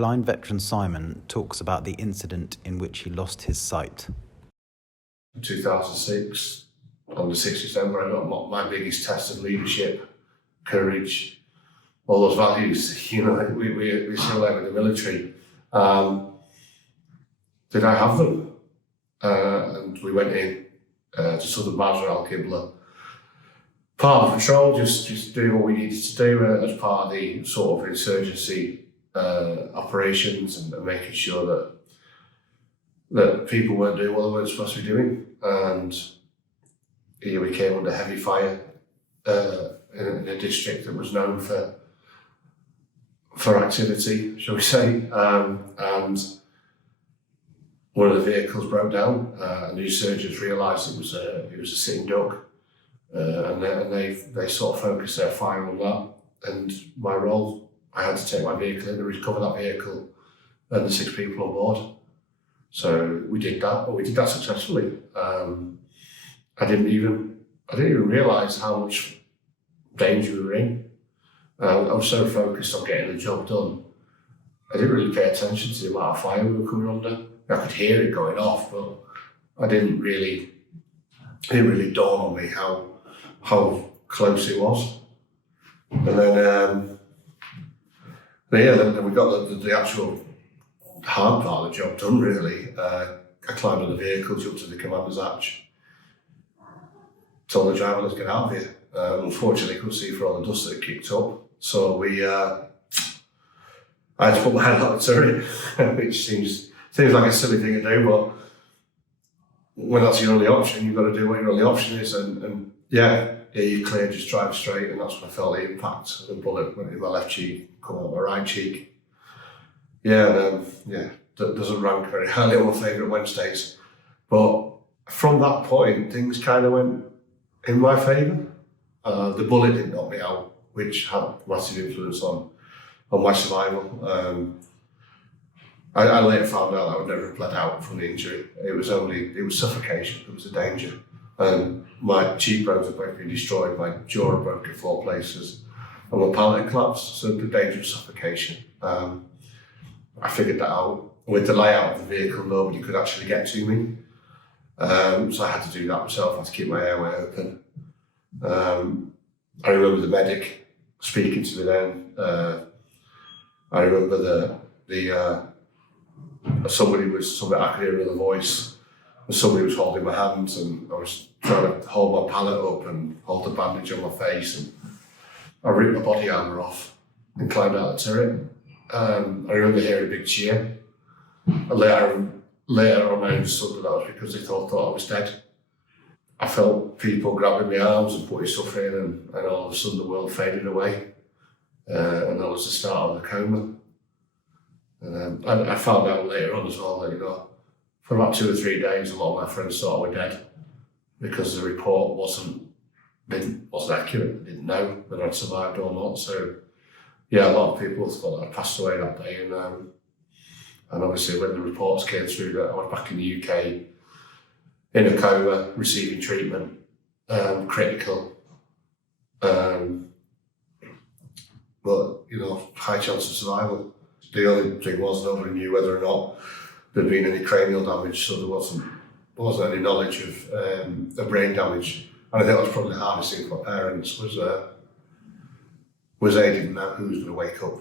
blind veteran Simon talks about the incident in which he lost his sight. In 2006, on the 6th of December, I got my biggest test of leadership, courage, all those values. You know, we still have in the military. Did I have them? And we went in to Southern Basra, Al-Qibla. Part of the patrol, just doing what we needed to do as part of the sort of insurgency operations and making sure that people weren't doing what they weren't supposed to be doing. And here we came under heavy fire in a district that was known for activity, shall we say. And one of the vehicles broke down, and the insurgents realised it was a sitting duck, and they sort of focused their fire on that. And my role, I had to take my vehicle in and recover that vehicle and the 6 people on board. So we did that, but we did that successfully. I didn't even realise how much danger we were in. I was so focused on getting the job done, I didn't really pay attention to the amount of fire we were coming under. I could hear it going off, but it didn't really dawn on me how close it was. And then we got the actual hard part of the job done, really. I climbed on the vehicle, jumped to the commander's hatch, told the driver, let's get out of here. Unfortunately, I couldn't see for all the dust that had kicked up. So I had to put my hand out the turret, which seems like a silly thing to do, but when that's your only option, you've got to do what your only option is. And you're clear, just drive straight. And that's when I felt the impact. The bullet went in my left cheek, come out my right cheek. That doesn't rank very highly on my favourite Wednesdays. But from that point, things kind of went in my favour. The bullet didn't knock me out, which had massive influence on my survival. I later found out I would never have bled out from the injury. It was suffocation. It was a danger. My cheekbones had both been destroyed, my jaw had broken 4 places, and my palate had collapsed. So the danger of suffocation. I figured that out. With the layout of the vehicle, nobody could actually get to me. So I had to do that myself. I had to keep my airway open. I remember the medic speaking to me then. I remember somebody I could hear another voice, and somebody was holding my hands, and I was trying to hold my palate up and hold the bandage on my face, and I ripped my body armour off and climbed out the turret. I remember hearing a big cheer. And later on I understood that was because they thought I was dead. I felt people grabbing my arms and putting stuff in, and all of a sudden the world faded away. And that was the start of the coma. And I found out later on as well that, for about 2 or 3 days, a lot of my friends thought I were dead because the report wasn't accurate. They didn't know whether I'd survived or not. So, a lot of people thought I'd passed away that day. And obviously, when the reports came through that I was back in the UK in a coma, receiving treatment, critical. But, high chance of survival. The only thing was nobody knew whether or not there'd been any cranial damage, so there wasn't any knowledge of the brain damage. And I think that was probably the hardest thing for my parents was they didn't know who was going to wake up.